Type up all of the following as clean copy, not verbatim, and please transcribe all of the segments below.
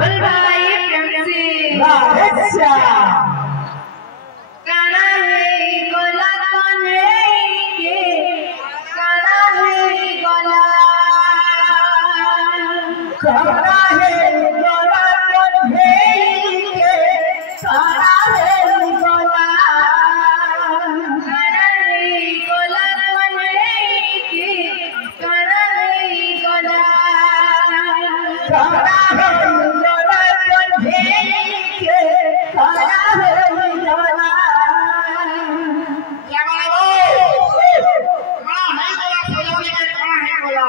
बोल भाई प्रेम से अच्छा काना है गोला कौन है के काना है गोला काना है गोला कौन है के काना है गोला काना है गोला कौन है के काना है गोला काना है गोला कौन है के काना है गोला क्या बोला वो काना है गोला खोलो के काना है गोला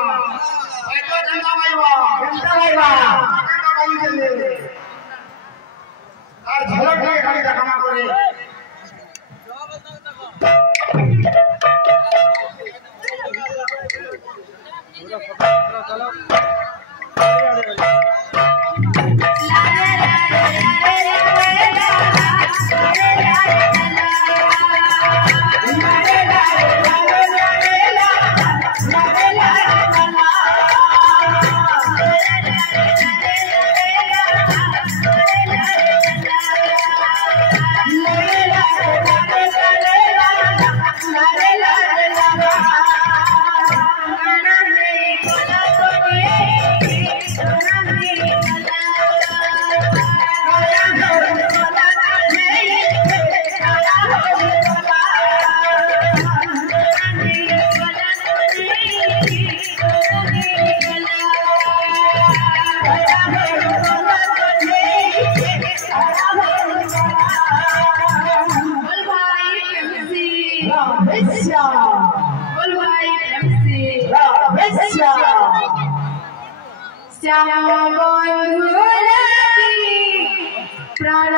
ए तो जनता भाई वाह जनता भाई वाह जनता भाई से ले আর ঝলক দিয়ে খালি দেখামা করে श्याम बंधु लगी प्राण